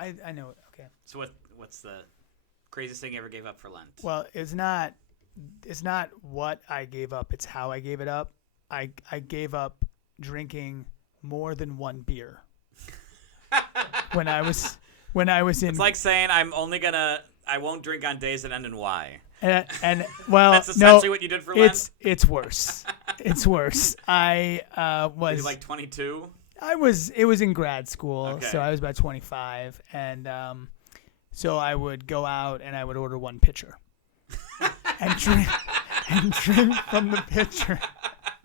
I know. Okay. So what's the craziest thing you ever gave up for Lent? Well, it's not what I gave up. It's how I gave it up. I gave up drinking more than one beer when I was in. It's like saying I won't drink on days that end in Y. And well, that's essentially what you did for Lent. It's worse. It's worse. I was. Were you like 22? It was in grad school, Okay. so I was about 25, and so I would go out and I would order one pitcher and drink from the pitcher.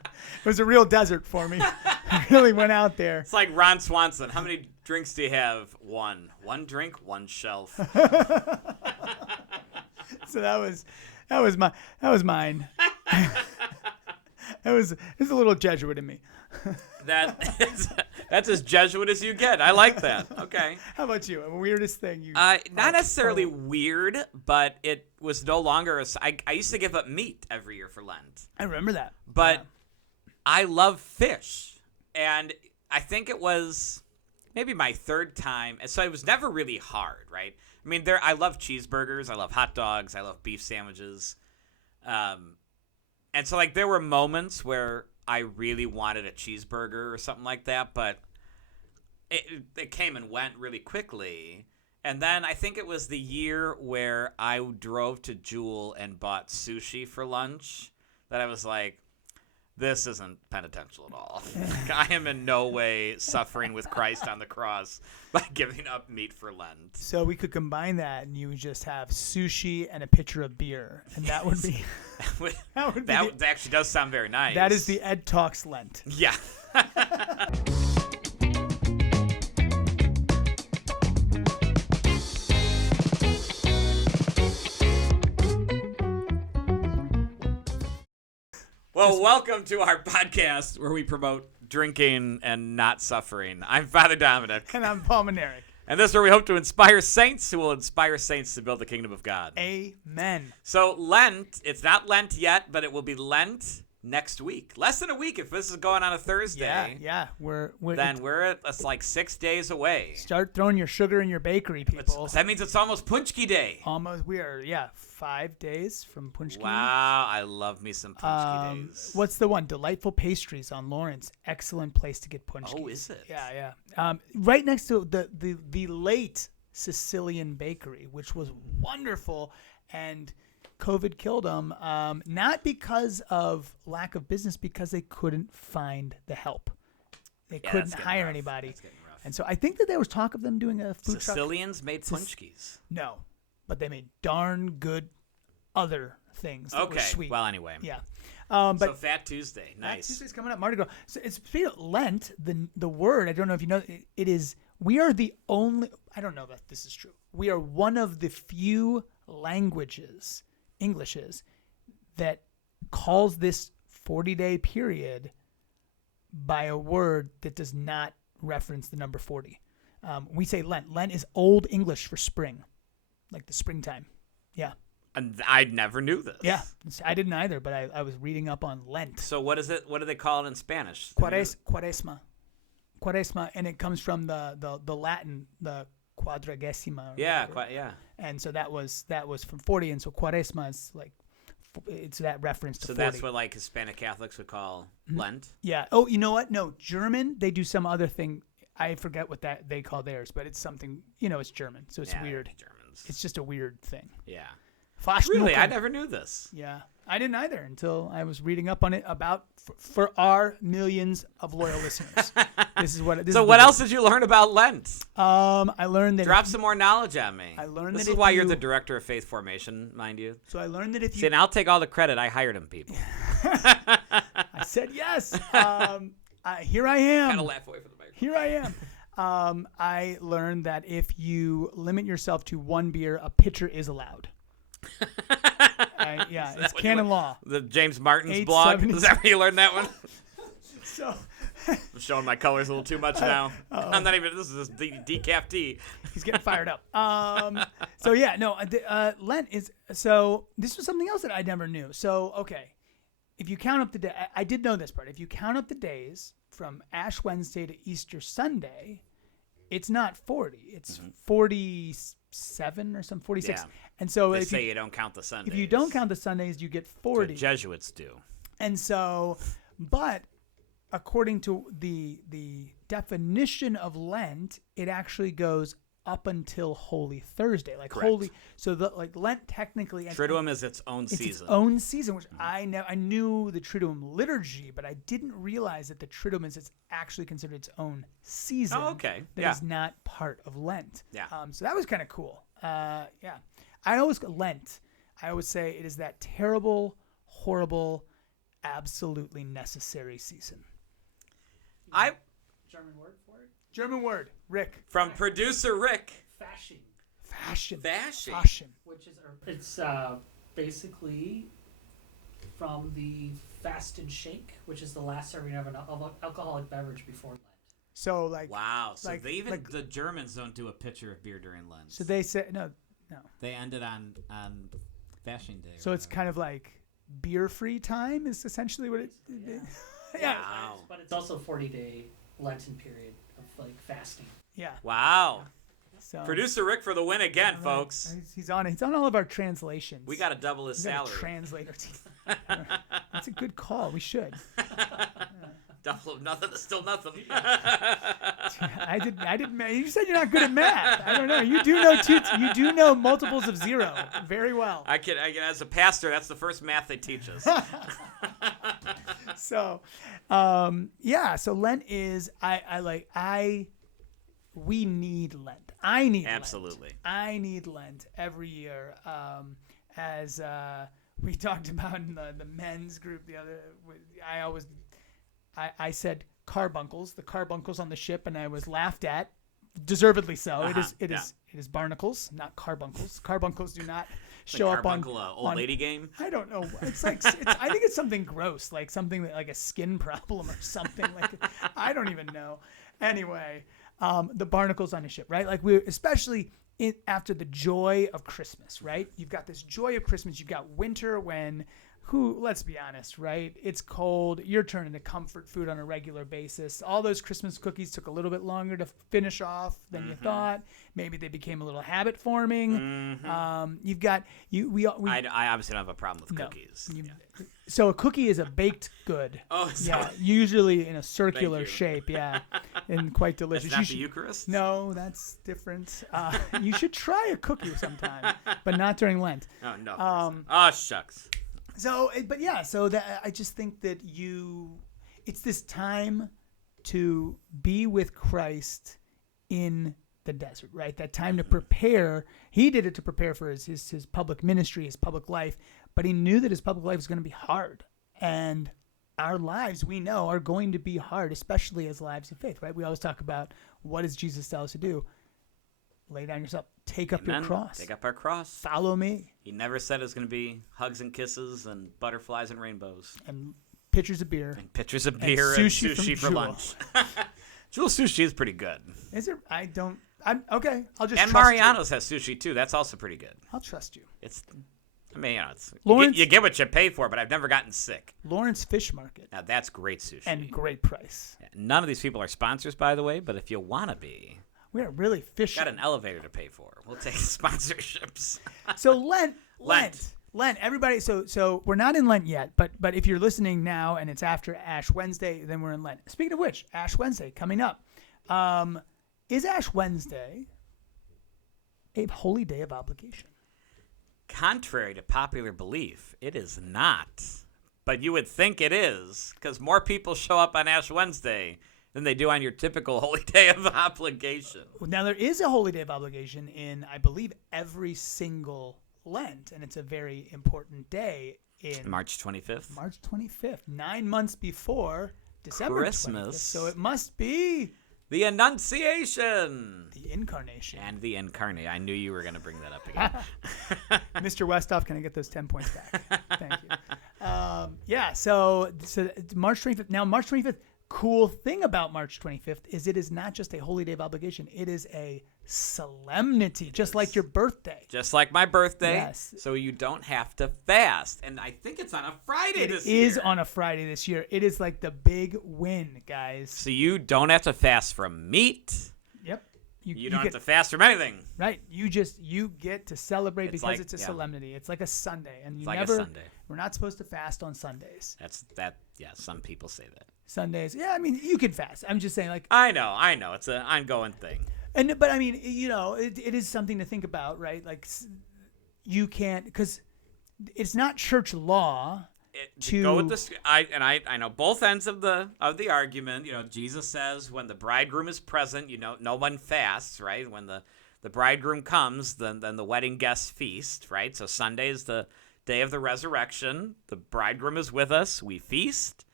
It was a real desert for me. I really went out there. It's like Ron Swanson. How many drinks do you have? One. One drink, one shelf. So that was mine. It was a little Jesuit in me. That's as Jesuit as you get. I like that. Okay. How about you? The weirdest thing you? Not necessarily weird, but it was no longer. I used to give up meat every year for Lent. I remember that. But yeah. I love fish, and I think it was maybe my third time. So it was never really hard, right? I mean, I love cheeseburgers, I love hot dogs, I love beef sandwiches, and so like there were moments where I really wanted a cheeseburger or something like that, but it came and went really quickly. And then I think it was the year where I drove to Jewel and bought sushi for lunch that I was like, this isn't penitential at all. I am in no way suffering with Christ on the cross by giving up meat for Lent. So we could combine that, and you would just have sushi and a pitcher of beer, and that would be that actually does sound very nice. That is the Ed Talks Lent. Yeah. Well, welcome to our podcast where we promote drinking and not suffering. I'm Father Dominic. And I'm Paul Manerick. And this is where we hope to inspire saints who will inspire saints to build the kingdom of God. Amen. So Lent, it's not Lent yet, but it will be Lent next week. Less than a week if this is going on a Thursday. Yeah. We're It's like 6 days away. Start throwing your sugar in your bakery, people. That means it's almost Punchki Day. Almost. We are, 5 days from Punchki. Wow, I love me some Punchki days. What's the one? Delightful Pastries on Lawrence. Excellent place to get Punchki. Oh, is it? Yeah. Right next to the late Sicilian Bakery, which was wonderful, and COVID killed them, not because of lack of business, because they couldn't find the help. They couldn't hire anybody. That's getting rough. And so I think that there was talk of them doing a food truck. Sicilians made Punchkis. No, but they made darn good other things that were sweet. Well, anyway. Yeah. So Fat Tuesday. Nice. Fat Tuesday's coming up. Mardi Gras. So it's speaking of Lent, the word, I don't know if you know, it is, we are the only, I don't know that this is true. We are one of the few languages, English is, that calls this 40-day period by a word that does not reference the number 40. We say Lent. Lent is Old English for spring, like the springtime. Yeah. And I never knew this. Yeah, I didn't either, but I was reading up on Lent. So what is it? What do they call it in Spanish? Quaresma, and it comes from the Latin, the quadragesima. Yeah, And so that was from 40, and so Quaresma is like, it's that reference to 40. So that's what like Hispanic Catholics would call Lent? Yeah. Oh, you know what? No, German, they do some other thing. I forget what that they call theirs, but it's something, it's German, so it's weird. Germans. It's just a weird thing. Yeah. Really? I never knew this. Yeah. I didn't either until I was reading up on it for our millions of loyal listeners. What else did you learn about Lent? I learned that drop some more knowledge on me. I learned this that is why you're the director of faith formation, mind you. So I learned that if you see, and I'll take all the credit. I hired him, people. I said yes. Here I am. Kind of laugh away from the microphone. Here I am. I learned that if you limit yourself to one beer, a pitcher is allowed. It's canon law. The James Martin's blog. Is that where you learned that one? So I'm showing my colors a little too much now. I'm not even. This is decaf tea. He's getting fired up. Lent is. So this was something else that I never knew. So if you count up the day, I did know this part. If you count up the days from Ash Wednesday to Easter Sunday, it's not 40. It's Mm-hmm. 47 or some 46. Yeah. And so They if say you don't count the Sundays. if you don't count the Sundays, you get That's what 40. Jesuits do. And so, but according to the definition of Lent, it actually goes up until Holy Thursday, like Correct. holy. So the Lent technically, Triduum is its own it's season. its own season, which I knew the Triduum liturgy, but I didn't realize that the Triduum is actually considered its own season. Oh, okay. That Yeah. is not part of Lent. Yeah. So that was kind of cool. Yeah. I always say it is that terrible, horrible, absolutely necessary season. German word for it? German word, Rick. From producer Rick. Fasching. Fashion. Which is it's basically from the fast and shake, which is the last serving of an alcoholic beverage before Lent. So like Wow. So like- they even like- the Germans don't do a pitcher of beer during Lent. so they say no. They ended on Fashion Day. or So it's whatever. kind of like beer-free time is essentially what it. Yeah. Wow. But it's also a 40-day Lenten period of like fasting. Yeah. Wow. So Producer Rick for the win again, all right. folks. He's on all of our translations. We got to double his We got a salary. translator team. That's a good call. We should. Double of nothing is still nothing. I didn't. You said you're not good at math. I don't know. You do know multiples of zero very well. I can, as a pastor, that's the first math they teach us. So, yeah. So Lent is we need Lent. I need Absolutely. Lent. I need Lent every year. As we talked about in the men's group the other, I said carbuncles, the carbuncles on the ship, and I was laughed at, deservedly so. It is barnacles, not carbuncles. Carbuncles do not show up on old lady game. I don't know. It's like I think it's something gross, like something like a skin problem or something. Like I don't even know. Anyway, the barnacles on a ship, right? Like especially after the joy of Christmas, right? You've got this joy of Christmas. You've got winter when. Let's be honest, right? It's cold. You're turning to comfort food on a regular basis. All those Christmas cookies took a little bit longer to finish off than you thought. Maybe they became a little habit forming. You've got we I obviously don't have a problem with cookies. So a cookie is a baked good. Oh, so Yeah, usually in a circular you. shape. Yeah, and quite delicious. That's not You the should- Eucharist? No, that's different. You should try a cookie sometime, but not during Lent. Oh, no. Oh, shucks. So, but yeah, so that I just think that it's this time to be with Christ in the desert, right? That time to prepare. He did it to prepare for his public ministry, his public life, but he knew that his public life was going to be hard. And our lives, we know, are going to be hard, especially as lives of faith, right? We always talk about what does Jesus tell us to do? Lay down yourself. Take up your Amen. cross. Take up our cross. Follow me. He never said it was going to be hugs and kisses and butterflies and rainbows. And pitchers of beer. And pitchers of beer and sushi sushi from for Jewel. lunch. Jewel sushi is pretty good. Is it? I'm okay. I'll just And trust Mariano's has sushi, too. That's also pretty good. I'll trust you. It's, I mean, it's, Lawrence- you get what you pay for, but I've never gotten sick. Lawrence Fish Market. Now, that's great sushi. And great price. None of these people are sponsors, by the way, but if you want to be, We are really fishing. got an elevator to pay for. We'll take sponsorships. So Lent. Everybody. So we're not in Lent yet, but if you're listening now and it's after Ash Wednesday, then we're in Lent. Speaking of which, Ash Wednesday coming up. Is Ash Wednesday a holy day of obligation? Contrary to popular belief, it is not. But you would think it is, because more people show up on Ash Wednesday than they do on your typical holy day of obligation. Now there is a holy day of obligation in, I believe, every single Lent, and it's a very important day in March 25th. March 25th, 9 months before December Christmas. 25th. So it must be The Annunciation. the Incarnation. And the Incarnate. I knew you were going to bring that up again. Mr. Westhoff, can I get those 10 points back? Thank you. Yeah, so it's March 25th. Now, March 25th, cool thing about March 25th is it is not just a holy day of obligation. It is a solemnity, just like your birthday. Just like my birthday. Yes. So you don't have to fast. And I think it's on a Friday this year. It is on a Friday this year. It is like the big win, guys. So you don't have to fast from meat. Yep. You don't get, have to fast from anything. right. You get to celebrate It's because like- it's a yeah. solemnity. It's like a Sunday, and It's like a Sunday. we're not supposed to fast on Sundays. Yeah, some people say that. Sundays, yeah. I mean, you can fast. I'm just saying, like, I know. It's an ongoing thing. but I mean, it is something to think about, right? Like, you can't, because it's not church law. To go with this, I know both ends of the argument. Jesus says when the bridegroom is present, no one fasts, right? When the bridegroom comes, then the wedding guests feast, right? So Sunday is the day of the resurrection. The bridegroom is with us. We feast.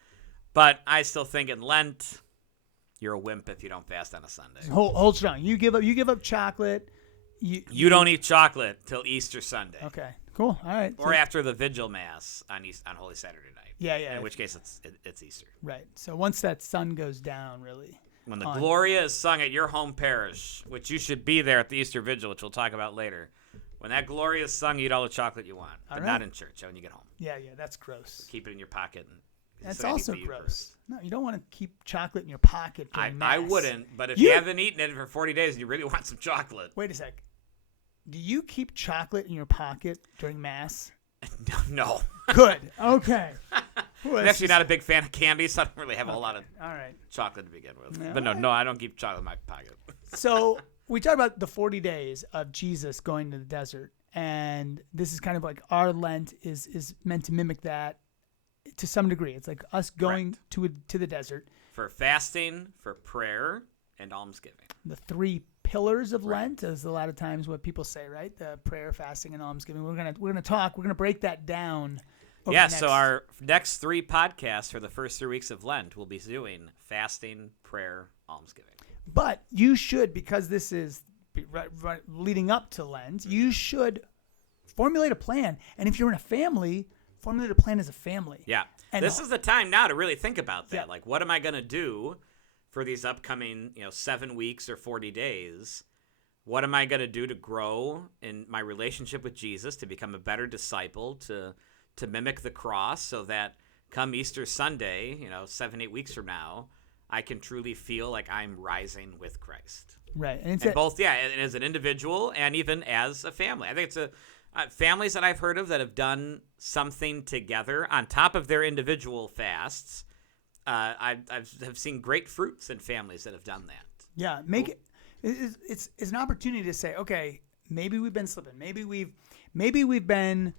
But I still think in Lent, you're a wimp if you don't fast on a Sunday. Hold strong. You give up chocolate. You don't eat chocolate till Easter Sunday. Okay. Cool. All right. Or after the Vigil Mass on Holy Saturday night. Yeah. In which case it's Easter. Right. So once that sun goes down, really. When the Gloria is sung at your home parish, which you should be there at the Easter Vigil, which we'll talk about later. When that Gloria is sung, you eat all the chocolate you want, but not in church. When you get home. Yeah. That's gross. Keep it in your pocket. That's also gross. No, you don't want to keep chocolate in your pocket during Mass. I wouldn't, but if you haven't eaten it for 40 days and you really want some chocolate. Wait a sec. Do you keep chocolate in your pocket during Mass? No. Good. Okay. I'm actually not a big fan of candy, so I don't really have a whole lot of right. chocolate to begin with. Yeah, But no, I don't keep chocolate in my pocket. So we talked about the 40 days of Jesus going to the desert, and this is kind of like our Lent is meant to mimic that to some degree. It's like us going to the desert. For fasting, for prayer, and almsgiving. The 3 pillars of Lent is a lot of times what people say, right? The prayer, fasting, and almsgiving. We're gonna break that down. So our next 3 podcasts for the first 3 weeks of Lent will be doing fasting, prayer, almsgiving. But you should, because this is leading up to Lent, you should formulate a plan. And if you're in a family, formulate a plan as a family. Yeah. And this is the time now to really think about that. Yeah. Like, what am I going to do for these upcoming, 7 weeks or 40 days? What am I going to do to grow in my relationship with Jesus, to become a better disciple, to mimic the cross, so that come Easter Sunday, 7-8 weeks from now, I can truly feel like I'm rising with Christ. Right. And both, and as an individual and even as a family. I think it's families that I've heard of that have done something together on top of their individual fasts. I've seen great fruits in families that have done that. Yeah, it's an opportunity to say, okay, maybe we've been slipping. Maybe we've been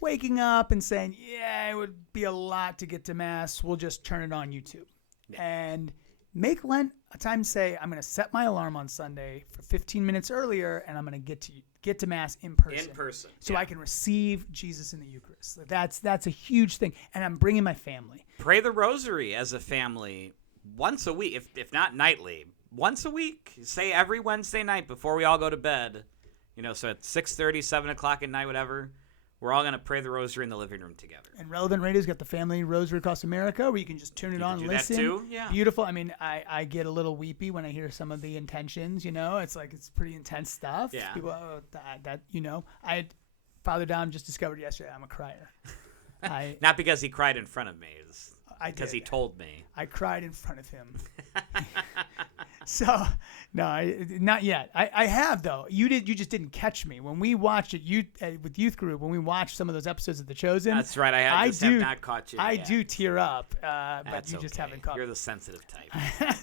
waking up and saying, yeah, it would be a lot to get to Mass. We'll just turn it on YouTube. Yeah. And make Lent a time to say, I'm going to set my alarm on Sunday for 15 minutes earlier, and I'm going to get to Mass in person. So I can receive Jesus in the Eucharist. That's a huge thing. And I'm bringing my family. Pray the Rosary as a family once a week, if not nightly. Once a week. Say every Wednesday night before we all go to bed. So at 6:30, 7 o'clock at night, whatever. We're all going to pray the Rosary in the living room together. And Relevant Radio's got the Family Rosary Across America, where you can just turn it on and listen. That too? Yeah. Beautiful. I mean, I get a little weepy when I hear some of the intentions. It's like it's pretty intense stuff. Yeah. People, Father Dom just discovered yesterday I'm a crier. Not because he cried in front of me. Because he told me. I cried in front of him. So, no, not yet. I have, though. You just didn't catch me. When we watched it with youth group, when we watched some of those episodes of The Chosen. That's right. I have not caught you I yet. do tear up, but you just haven't caught me. You're the sensitive type.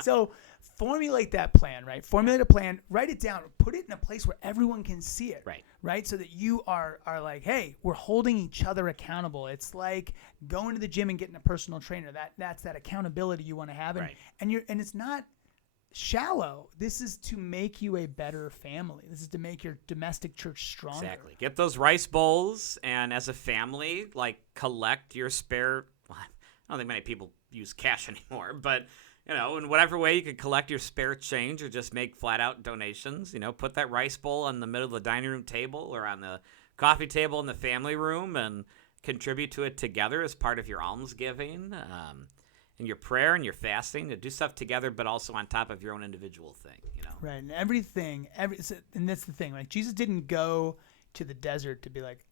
So formulate that plan, right? Formulate a plan, write it down, put it in a place where everyone can see it, right? So that you are like, hey, we're holding each other accountable. It's like going to the gym and getting a personal trainer. That's that accountability you want to have, and it's not shallow. This is to make you a better family. This is to make your domestic church stronger. Exactly. Get those rice bowls, and as a family, collect your spare. Well, I don't think many people use cash anymore, but in whatever way you could collect your spare change or just make flat out donations. Put that rice bowl in the middle of the dining room table or on the coffee table in the family room and contribute to it together as part of your almsgiving and your prayer and your fasting, to do stuff together, but also on top of your own individual thing. Right, and and that's the thing. Like Jesus didn't go to the desert to be like,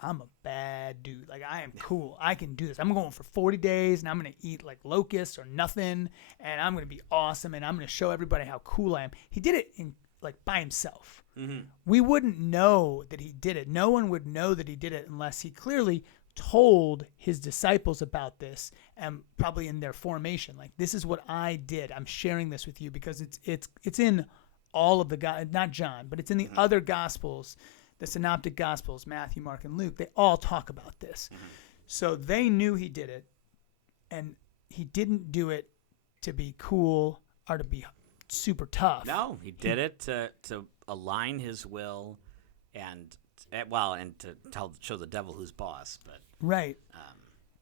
I'm a bad dude. Like, I am cool. I can do this. I'm going for 40 days, and I'm going to eat, like, locusts or nothing, and I'm going to be awesome, and I'm going to show everybody how cool I am. He did it, by himself. Mm-hmm. We wouldn't know that he did it. No one would know that he did it unless he clearly told his disciples about this, and probably in their formation. Like, this is what I did. I'm sharing this with you because it's in all of the, not John, but it's in the other Gospels. The synoptic Gospels, Matthew, Mark, and Luke, they all talk about this. Mm-hmm. So they knew he did it, and he didn't do it to be cool or to be super tough. No, he did it to align his will and to show the devil who's boss. But Right.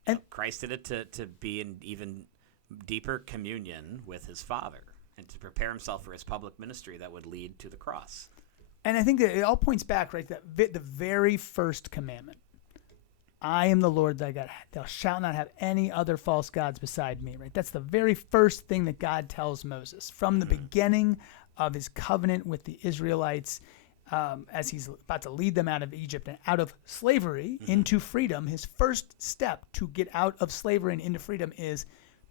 and Christ did it to be in even deeper communion with his Father and to prepare himself for his public ministry that would lead to the cross. And I think that it all points back, right, that the very first commandment. I am the Lord thy God. Thou shalt not have any other false gods beside me, right? That's the very first thing that God tells Moses from the beginning of his covenant with the Israelites, as he's about to lead them out of Egypt and out of slavery into freedom. His first step to get out of slavery and into freedom is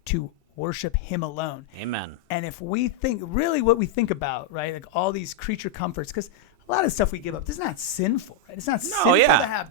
to worship him alone. Amen. And if we think, really what we think about, right, like all these creature comforts, because a lot of stuff we give up, this is not sinful, right? It's not sinful yeah. to have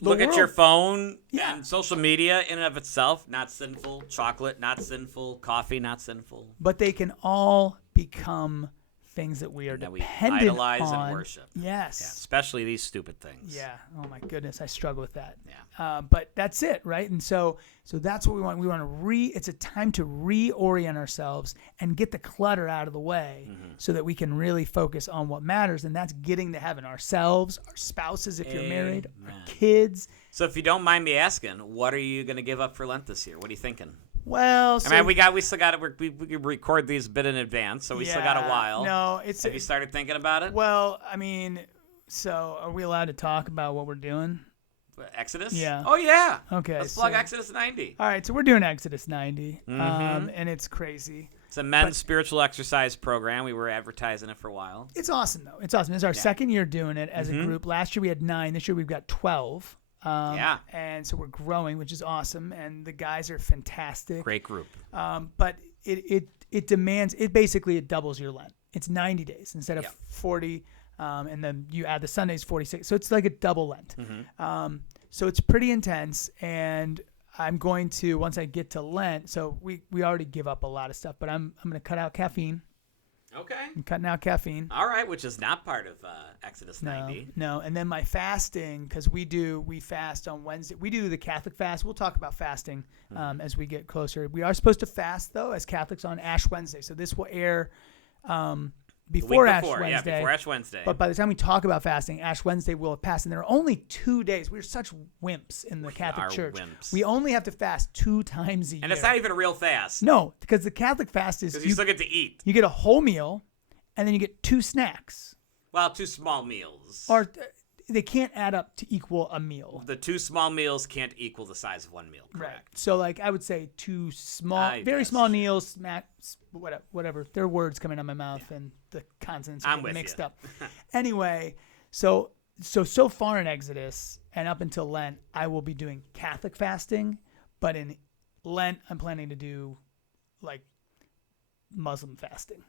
Look at your phone Yeah. and social media in and of itself, not sinful. Chocolate, not sinful. Coffee, not sinful. But they can all become things that we are That we dependent idolize on. and worship. Yes. Yeah, especially these stupid things. Yeah. Oh my goodness, I struggle with that. Yeah. But that's it, right? And so that's what we want. We want to it's a time to reorient ourselves and get the clutter out of the way, so that we can really focus on what matters, and that's getting to heaven. Ourselves, our spouses, if you're married, our Amen. kids. So if you don't mind me asking, what are you going to give up for Lent this year? What are you thinking? Well, I mean, we still got to we record these a bit in advance, so we still got a while. No, Have you started thinking about it? Well, I mean, so are we allowed to talk about what we're doing? Exodus? Yeah. Oh yeah. Okay. Let's plug so- Exodus 90. All right, so we're doing Exodus 90, Mhm. and it's crazy. It's a men's spiritual exercise program. We were advertising it for a while. It's awesome, though. It's awesome. It's our second year doing it as a group. Last year we had 9. This year we've got 12. Yeah. And so we're growing, which is awesome. And the guys are fantastic. Great group. But it demands, it basically doubles your Lent. It's 90 days instead of Yep. 40. And then you add the Sundays, 46. So it's like a double Lent. Mm-hmm. So it's pretty intense. And I'm going to, once I get to Lent, so we already give up a lot of stuff, but I'm going to cut out caffeine. Okay. I'm cutting out caffeine. All right, which is not part of Exodus 90. No. And then my fasting, because we fast on Wednesday. We do the Catholic fast. We'll talk about fasting as we get closer. We are supposed to fast, though, as Catholics on Ash Wednesday. So this will air before Ash Wednesday. Yeah, before Ash Wednesday. But by the time we talk about fasting, Ash Wednesday will have passed. And there are only 2 days. We're such wimps in the Catholic are Church. wimps. We only have to fast 2 times a year. And it's not even a real fast. No, because the Catholic fast is Because you still get to eat. you get a whole meal, and then you get 2 snacks. Well, 2 small meals. Or they can't add up to equal a meal. The 2 small meals can't equal the size of 1 meal, correct? Right. So, like, I would say 2 small, I very guess, small sure. meals, snacks, whatever. There are words coming out of my mouth, and the consonants I'm are with mixed you. up. Anyway, so far in Exodus and up until Lent, I will be doing Catholic fasting, but in Lent, I'm planning to do, like, Muslim fasting.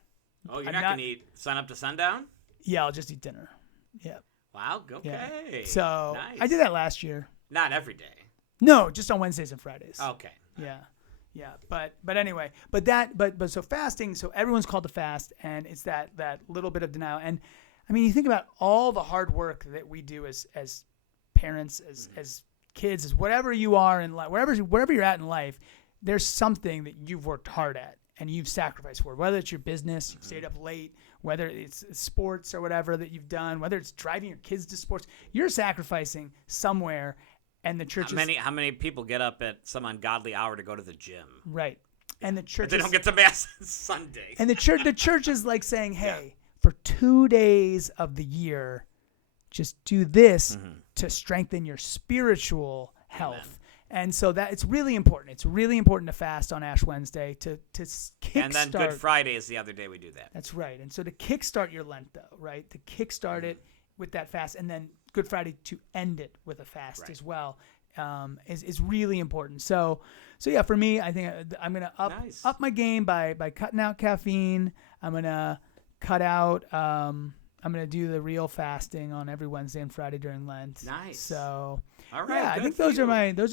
Oh, you're I'm not not- going to eat sun up to sundown? Yeah, I'll just eat dinner. Yeah. Wow, okay. Yeah. So nice. I did that last year. Not every day. No, just on Wednesdays and Fridays. Okay. Yeah. But anyway, so fasting, so everyone's called to fast, and it's that little bit of denial. And I mean, you think about all the hard work that we do as parents, as kids, as whatever you are in life, wherever you're at in life, there's something that you've worked hard at and you've sacrificed for, whether it's your business, you've stayed up late, whether it's sports or whatever that you've done, whether it's driving your kids to sports, you're sacrificing somewhere. And the church How many people get up at some ungodly hour to go to the gym? right. And the church But they don't get to mass on Sunday. and the church is like saying, hey, for 2 days of the year, just do this to strengthen your spiritual health. Amen. And so that it's really important. It's really important to fast on Ash Wednesday to kickstart. And then Good Friday is the other day we do that. That's right. And so to kickstart your Lent, though, right? To kickstart it with that fast, and then Good Friday to end it with a fast Right. as well is really important. So yeah, for me, I think I'm gonna Nice. up my game by cutting out caffeine. I'm gonna cut out. I'm gonna do the real fasting on every Wednesday and Friday during Lent. Nice. So All right. yeah, I good think for those you.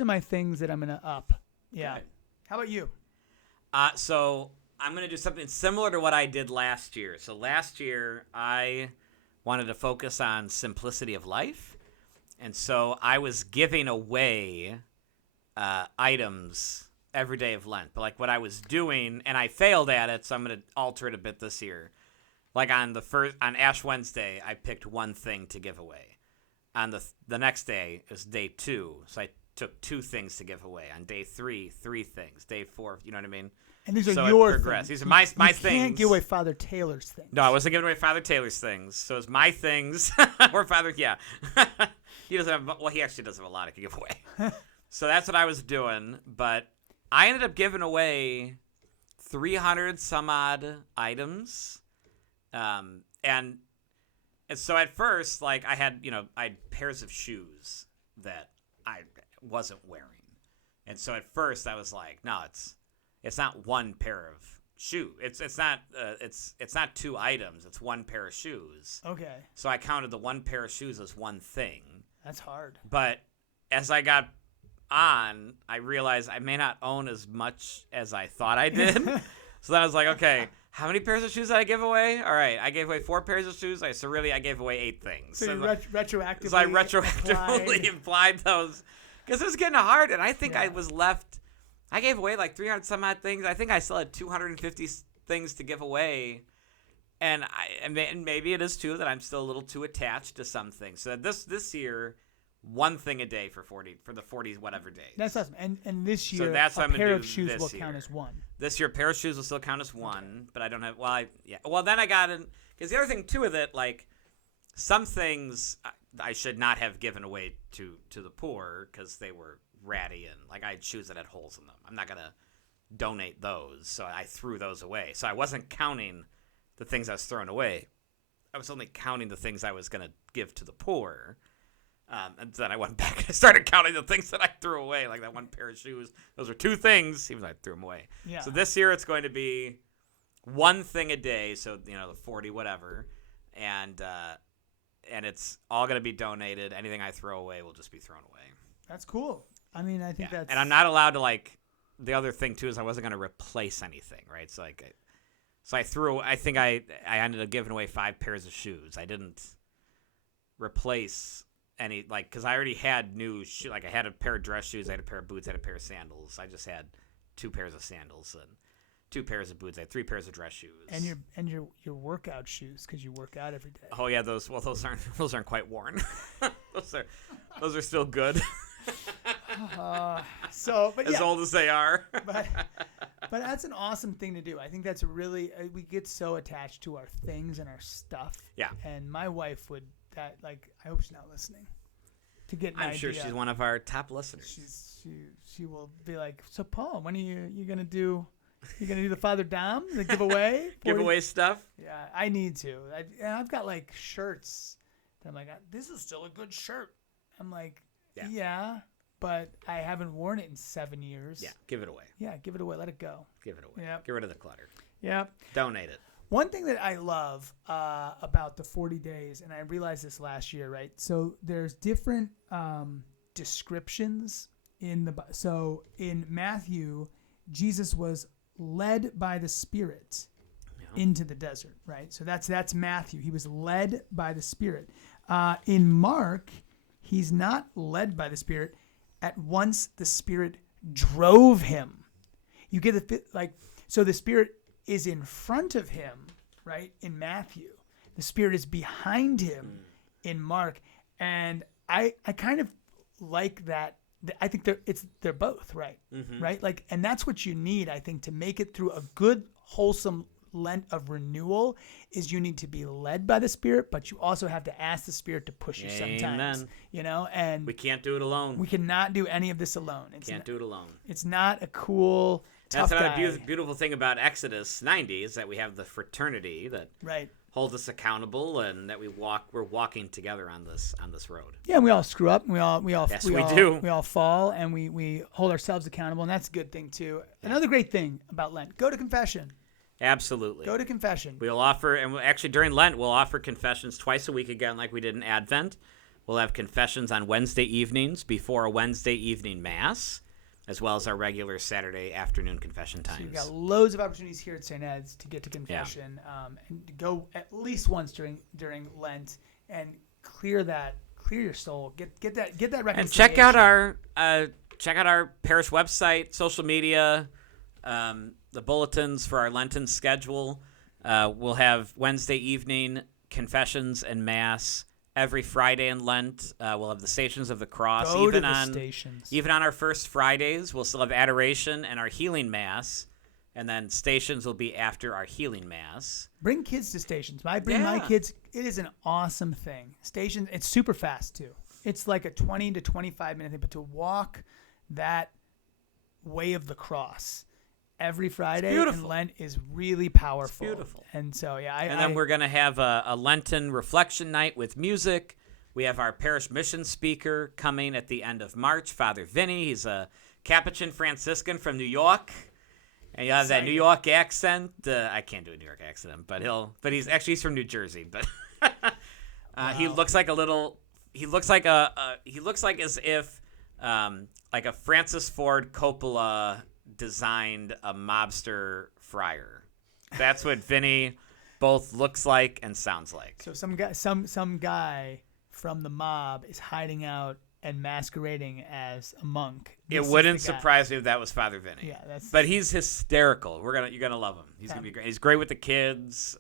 are my things that I'm gonna up. Yeah. Good. How about you? So I'm going to do something similar to what I did last year. So last year, I wanted to focus on simplicity of life. And so I was giving away items every day of Lent. But like what I was doing, and I failed at it, so I'm going to alter it a bit this year. Like on Ash Wednesday, I picked one thing to give away. On the next day, it was day 2, so I took 2 things to give away. On day 3, 3 things. Day 4, you know what I mean? And these are So it your progressed. things. These are my You things. can't give away Father Taylor's things. No, I wasn't giving away Father Taylor's things. So it's my things. Or Father, yeah. He doesn't have, well, he actually doesn't have a lot to give away. So that's what I was doing. But I ended up giving away 300 some odd items. And so at first, like I had pairs of shoes that I wasn't wearing. And so at first I was like, no, it's not one pair of shoes. It's not 2 items. It's one pair of shoes. Okay. So I counted the one pair of shoes as one thing. That's hard. But as I got on, I realized I may not own as much as I thought I did. So then I was like, okay, how many pairs of shoes did I give away? All right, I gave away 4 pairs of shoes. So really, I gave away 8 things. So you retroactively. So I retroactively implied those because it was getting hard, and I think I was left. I gave away like 300 some odd things. I think I still had 250 things to give away, and maybe it is too that I'm still a little too attached to some things. So this year, one thing a day for the 40 whatever days. That's awesome. And this year, So that's what a I'm gonna pair do of shoes this will year. count as one. This year, a pair of shoes will still count as one, but I don't have. Well, then I got in because the other thing too with it, like some things I should not have given away to the poor because they were ratty and like I had shoes that had holes in them. I'm not gonna donate those, so I threw those away. So I wasn't counting the things I was throwing away. I was only counting the things I was gonna give to the poor. And then I went back and I started counting the things that I threw away, like that one pair of shoes. Those were 2 things, even though I threw them away. Yeah. So this year it's going to be one thing a day, so the 40 whatever, and it's all going to be donated. Anything I throw away will just be thrown away. That's cool. I mean, I think that's. And I'm not allowed to like. The other thing too is I wasn't going to replace anything, right? So like, I threw. I think I ended up giving away 5 pairs of shoes. I didn't replace any, like, because I already had new shoes. Like I had a pair of dress shoes, I had a pair of boots, I had a pair of sandals. I just had 2 pairs of sandals and 2 pairs of boots. I had 3 pairs of dress shoes. And your workout shoes because you work out every day. Oh yeah, those aren't quite worn. those are still good. But As yeah, old as they are. but that's an awesome thing to do. I think that's really we get so attached to our things and our stuff. Yeah. And my wife would I hope she's not listening. To get an I'm sure idea. she's one of our top listeners. She will be like, so Paul, when are you gonna do? You gonna do the Father Dom, the giveaway? Giveaway stuff? Yeah, I need to. I've got like shirts that I'm like, this is still a good shirt. I'm like, yeah, but I haven't worn it in 7 years. Yeah, give it away. Yeah, give it away. Let it go. Give it away. Yeah. Get rid of the clutter. Yeah. Donate it. One thing that I love about the 40 days, and I realized this last year, right? So there's different descriptions in the. So in Matthew, Jesus was led by the Spirit into the desert, right? So that's Matthew. He was led by the Spirit. In Mark, he's not led by the Spirit. At once the Spirit drove him. You get so the Spirit is in front of him, right? In Matthew, the Spirit is behind him in Mark, and I kind of like that. I think they're both right, right? Like, and that's what you need, I think, to make it through a good, wholesome Lent of renewal. Is you need to be led by the Spirit, but you also have to ask the Spirit to push you sometimes. Amen. And we can't do it alone. we cannot do any of this alone. Can't do it alone. It's not a cool tough That's guy. another beautiful thing about Exodus 90 is that we have the fraternity that Right. holds us accountable, and that we're walking together on this road. Yeah, we all screw up. We all Yes, we all, do. We all fall, and we hold ourselves accountable, and that's a good thing too. Another great thing about Lent: go to confession. Absolutely. Go to confession. We'll offer, and actually during Lent, we'll offer confessions twice a week again, like we did in Advent. We'll have confessions on Wednesday evenings before a Wednesday evening Mass, as well as our regular Saturday afternoon confession times. So you've got loads of opportunities here at St. Ed's to get to confession, and to go at least once during Lent and clear your soul. Get that reconciliation. And check out our parish website, social media, the bulletins for our Lenten schedule. We'll have Wednesday evening confessions and Mass every Friday in Lent. We'll have the Stations of the Cross. Go to the stations. Even on our first Fridays, we'll still have Adoration and our Healing Mass. And then Stations will be after our Healing Mass. Bring kids to stations. I bring my kids. It is an awesome thing. Stations, it's super fast too. It's like a 20 to 25 minute thing, but to walk that way of the cross every Friday in Lent is really powerful. It's beautiful. And so, then we're going to have a Lenten reflection night with music. We have our parish mission speaker coming at the end of March, Father Vinny. He's a Capuchin Franciscan from New York. And you have that New York accent. I can't do a New York accent, but he's from New Jersey. But he looks like as if like a Francis Ford Coppola designed a mobster friar. That's what Vinny both looks like and sounds like. So some guy from the mob is hiding out and masquerading as a monk. It wouldn't surprise me if that was Father Vinny. Yeah, but he's hysterical. You're gonna love him. He's gonna be great. He's great with the kids.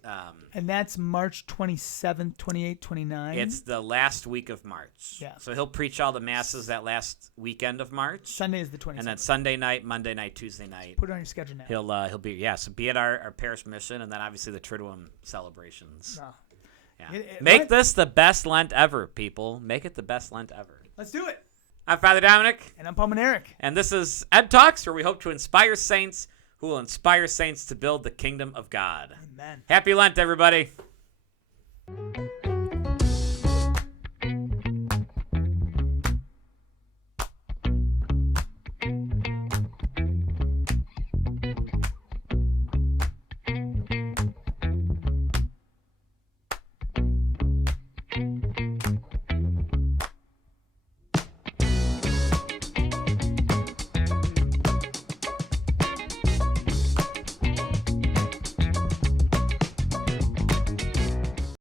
And that's March 27th, 28th, 29th. It's the last week of March. Yeah. So he'll preach all the masses that last weekend of March. Sunday is the 27th. And then Sunday night, Monday night, Tuesday night. Put it on your schedule now. He'll be at our parish mission, and then obviously the Triduum celebrations. Oh. Yeah. Make this the best Lent ever, people. Make it the best Lent ever. Let's do it. I'm Father Dominic. And I'm Paul Eric. And this is Ed Talks, where we hope to inspire saints who will inspire saints to build the kingdom of God. Amen. Happy Lent, everybody.